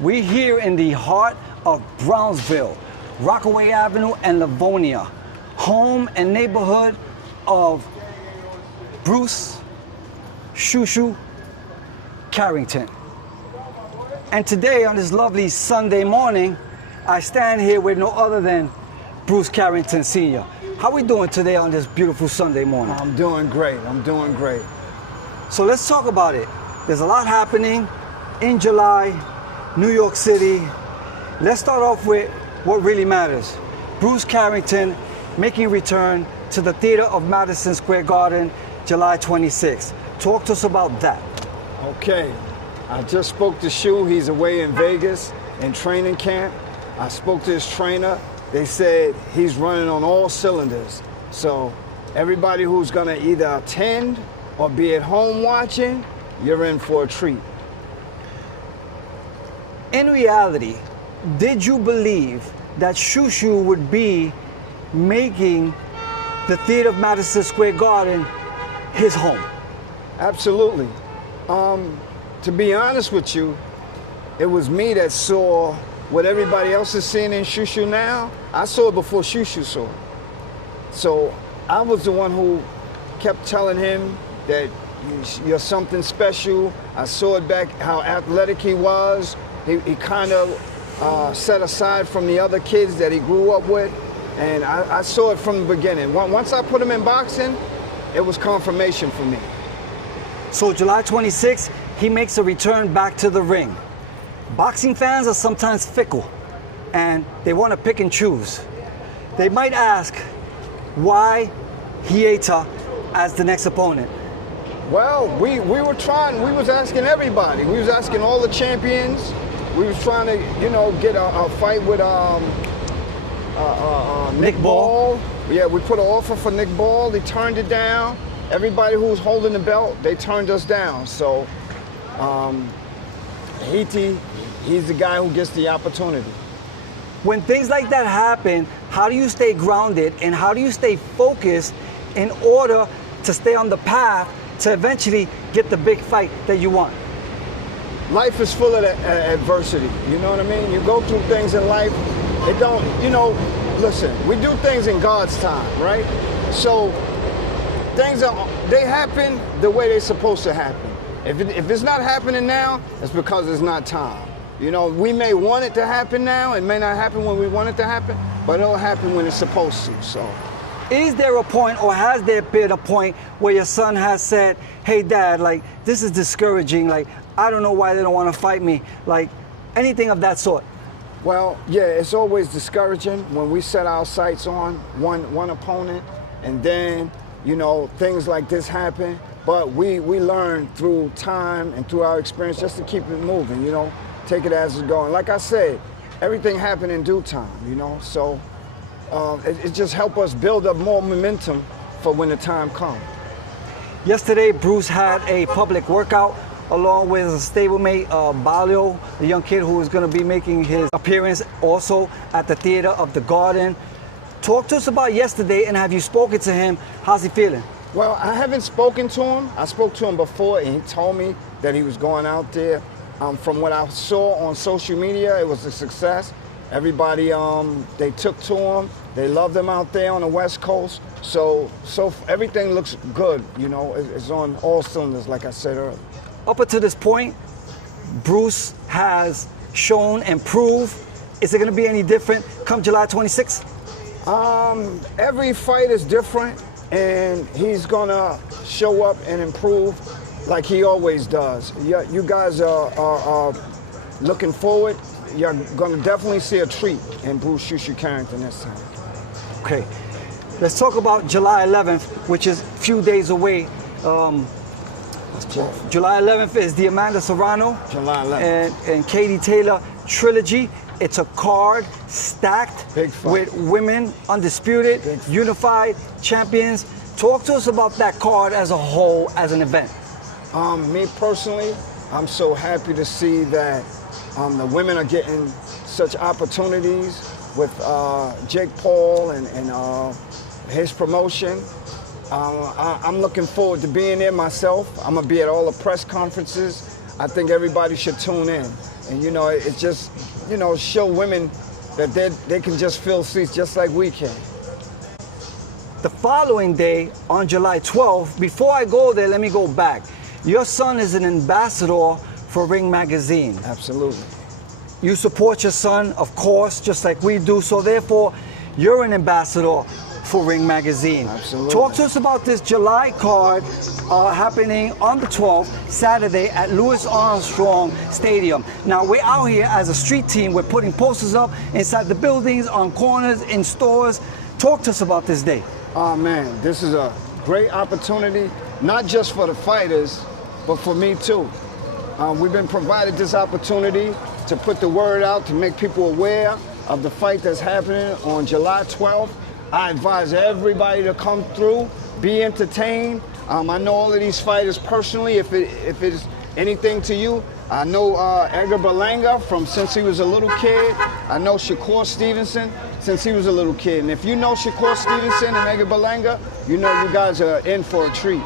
We're here in the heart of Brownsville, Rockaway Avenue and Livonia, home and neighborhood of Bruce "Shoo" Carrington. And today, on this lovely Sunday morning, I stand here with no other than Bruce Carrington Sr. How we doing today on this beautiful Sunday morning? I'm doing great. I'm doing great. So let's talk about it. There's a lot happening in July, New York City. Let's start off with what really matters. Bruce Carrington making a return to the Theater of Madison Square Garden, July 26th. Talk to us about that. Okay. I just spoke to Shu. He's away in Vegas in training camp. I spoke to his trainer. They said he's running on all cylinders. So everybody who's gonna either attend or be at home watching, you're in for a treat. In reality, did you believe that Shoo would be making the Theater of Madison Square Garden his home? Absolutely. To be honest with you, it was me that saw what everybody else is seeing in Shoo now. I saw it before Shoo saw it. So I was the one who kept telling him that you're something special. I saw it back how athletic he was. He kind of set aside from the other kids that he grew up with. And I saw it from the beginning. Once I put him in boxing, it was confirmation for me. So July 26th, he makes a return back to the ring. Boxing fans are sometimes fickle, and they want to pick and choose. They might ask, why Hieta as the next opponent? Well, we were trying, we was asking everybody. We was asking all the champions. We was trying to, get a fight with Nick Ball. Yeah, we put an offer for Nick Ball. They turned it down. Everybody who was holding the belt, they turned us down. So, he's the guy who gets the opportunity. When things like that happen, how do you stay grounded and how do you stay focused in order to stay on the path to eventually get the big fight that you want? Life is full of adversity, you know what I mean? You go through things in life, it don't, listen, we do things in God's time, right? So things they happen the way they're supposed to happen. If it's not happening now, it's because it's not time. We may want it to happen now, it may not happen when we want it to happen, but it'll happen when it's supposed to, so. Is there a point, or has there been a point where your son has said, hey Dad, this is discouraging, I don't know why they don't want to fight me, anything of that sort? Well, yeah, it's always discouraging when we set our sights on one opponent, and then, things like this happen, but we learn through time and through our experience just to keep it moving, take it as it's going. Like I said, everything happened in due time, so it just helped us build up more momentum for when the time comes. Yesterday, Bruce had a public workout along with a stablemate, Balio, the young kid who is going to be making his appearance also at the Theater of the Garden. Talk to us about yesterday, and have you spoken to him? How's he feeling? Well, I haven't spoken to him. I spoke to him before, and he told me that he was going out there. From what I saw on social media, it was a success. Everybody, they took to him. They loved him out there on the West Coast. So everything looks good, It's on all cylinders, like I said earlier. Up until this point, Bruce has shown and proved. Is it going to be any different come July 26th? Every fight is different, and he's going to show up and improve like he always does. You guys are looking forward. You're going to definitely see a treat in Bruce "Shoo" Carrington this time. Okay, let's talk about July 11th, which is a few days away. July 11th is the Amanda Serrano July 11th. and Katie Taylor trilogy. It's a card stacked with women undisputed, unified champions. Talk to us about that card as a whole, as an event. Me personally, I'm so happy to see that the women are getting such opportunities with Jake Paul and his promotion. I'm looking forward to being there myself. I'm gonna be at all the press conferences. I think everybody should tune in. And you know, it just, you know, show women that they can just fill seats just like we can. The following day, on July 12th, before I go there, let me go back. Your son is an ambassador for Ring Magazine. Absolutely. You support your son, of course, just like we do. So therefore, you're an ambassador for Ring Magazine. Absolutely. Talk to us about this July card happening on the 12th, Saturday, at Louis Armstrong Stadium. Now, we're out here as a street team. We're putting posters up inside the buildings, on corners, in stores. Talk to us about this day. Oh man, this is a great opportunity, not just for the fighters, but for me too. We've been provided this opportunity to put the word out, to make people aware of the fight that's happening on July 12th. I advise everybody to come through, be entertained. I know all of these fighters personally. If it's anything to you, I know Edgar Berlanga from since he was a little kid. I know Shakur Stevenson since he was a little kid. And if you know Shakur Stevenson and Edgar Berlanga, you know you guys are in for a treat.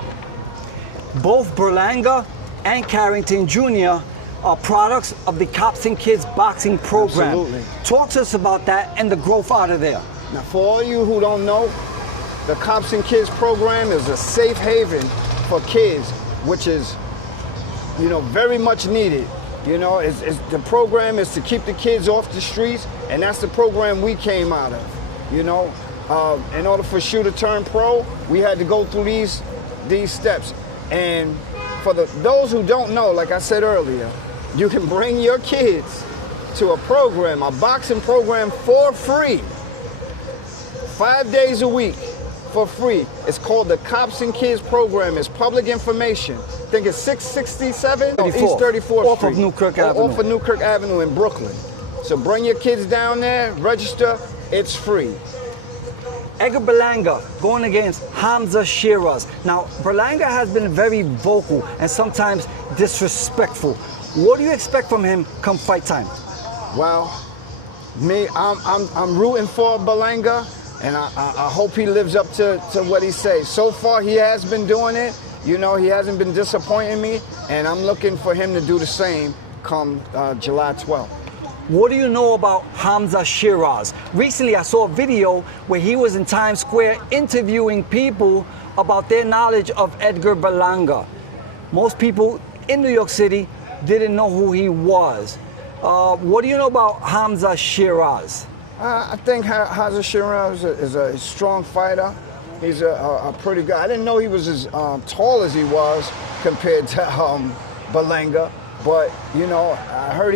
Both Berlanga and Carrington Jr. are products of the Cops and Kids boxing program. Absolutely. Talk to us about that and the growth out of there. Now, for all you who don't know, the Cops and Kids program is a safe haven for kids, which is, you know, very much needed. You know, the program is to keep the kids off the streets, and that's the program we came out of. You know, in order for Shu to turn pro, we had to go through these steps. And for those who don't know, like I said earlier, you can bring your kids to a program, a boxing program for free, 5 days a week for free. It's called the Cops and Kids program. It's public information. I think it's 667 East 34th Street. Off of Newkirk Avenue. Off of Newkirk Avenue in Brooklyn. So bring your kids down there, register, it's free. Edgar Berlanga going against Hamza Shiraz. Now, Berlanga has been very vocal and sometimes disrespectful. What do you expect from him come fight time? Well, I'm rooting for Berlanga, and I hope he lives up to what he says. So far, he has been doing it. You know, he hasn't been disappointing me, and I'm looking for him to do the same come July 12th. What do you know about Hamza Shiraz? Recently, I saw a video where he was in Times Square interviewing people about their knowledge of Edgar Berlanga. Most people in New York City didn't know who he was. What do you know about Hamza Shiraz? I think Hamza Shiraz is a strong fighter. He's a pretty good. I didn't know he was as tall as he was compared to Berlanga. But, you know, I heard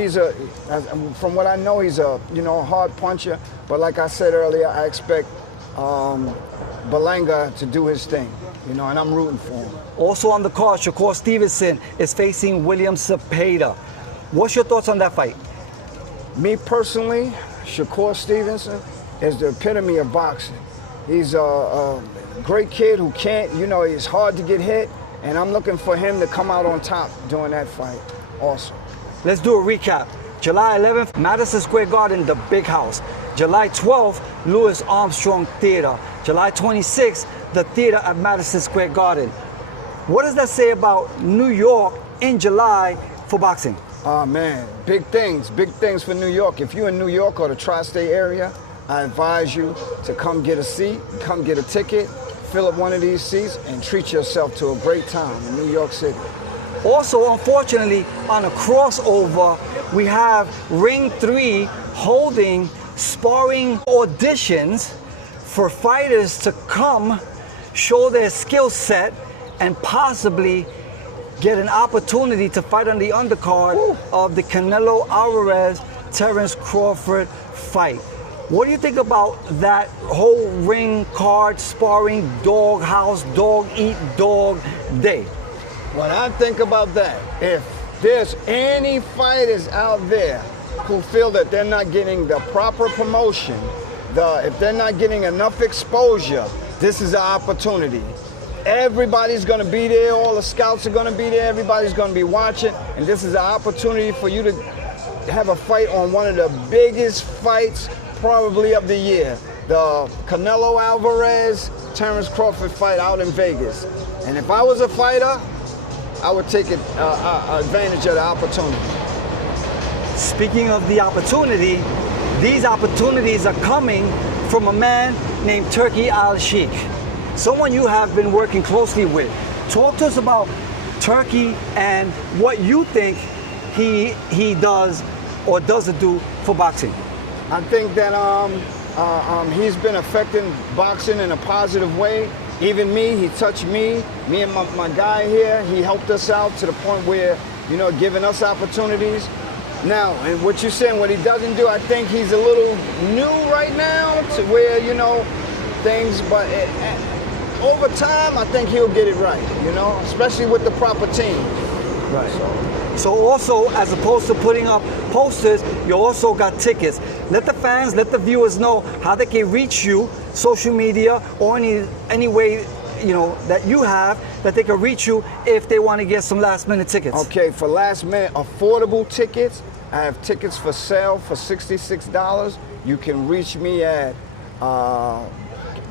from what I know, he's a, you know, hard puncher. But like I said earlier, I expect Berlanga to do his thing, you know, and I'm rooting for him. Also on the card, Shakur Stevenson is facing William Cepeda. What's your thoughts on that fight? Me personally, Shakur Stevenson is the epitome of boxing. He's a great kid who can't, you know, he's hard to get hit, and I'm looking for him to come out on top during that fight. Awesome. Let's do a recap. July 11th, Madison Square Garden, the Big House. July 12th, Louis Armstrong Theater. July 26th, the theater at Madison Square Garden. What does that say about New York in July for boxing? Oh man, big things for New York. If you're in New York or the tri-state area, I advise you to come get a seat, come get a ticket, fill up one of these seats, and treat yourself to a great time in New York City. Also, unfortunately, on a crossover, we have Ring 3 holding sparring auditions for fighters to come show their skill set and possibly get an opportunity to fight on the undercard of the Canelo Alvarez-Terence Crawford fight. What do you think about that whole ring card sparring dog house, dog eat dog day? When I think about that, if there's any fighters out there who feel that they're not getting the proper promotion, if they're not getting enough exposure, this is an opportunity. Everybody's going to be there, all the scouts are going to be there, everybody's going to be watching, and this is an opportunity for you to have a fight on one of the biggest fights probably of the year, the Canelo Alvarez-Terence Crawford fight out in Vegas. And if I was a fighter, I would take advantage of the opportunity. Speaking of the opportunity, these opportunities are coming from a man named Turki Al-Sheikh, someone you have been working closely with. Talk to us about Turki and what you think he does or doesn't do for boxing. I think that he's been affecting boxing in a positive way. Even me, he touched me and my guy here, he helped us out to the point where, you know, giving us opportunities. Now, and what you're saying, what he doesn't do, I think he's a little new right now to where, you know, things, but over time, I think he'll get it right, you know, especially with the proper team. Right. So also, as opposed to putting up posters, you also got tickets. Let the fans, let the viewers know how they can reach you, social media, or any way, you know, that you have, that they can reach you if they want to get some last minute tickets. Okay, for last minute affordable tickets, I have tickets for sale for $66. You can reach me at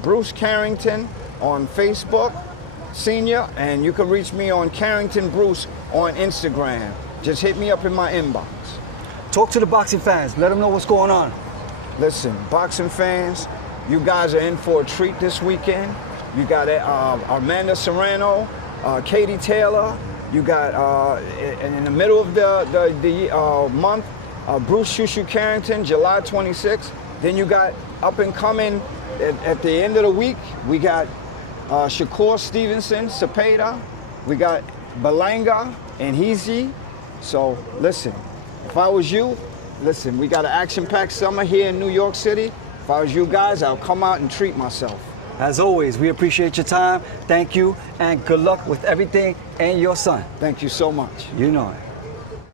Bruce Carrington on Facebook, Senior, and you can reach me on Carrington Bruce on Instagram. Just hit me up in my inbox. Talk to the boxing fans. Let them know what's going on. Listen, boxing fans, you guys are in for a treat this weekend. You got Amanda Serrano, Katie Taylor. You got, and in the middle of the month, Bruce Shushu Carrington, July 26th. Then you got up and coming at the end of the week, we got Shakur Stevenson, Cepeda. We got Berlanga and Heezy. So listen, if I was you, listen, we got an action-packed summer here in New York City. If I was you guys, I'll come out and treat myself. As always, we appreciate your time. Thank you, and good luck with everything and your son. Thank you so much. You know it.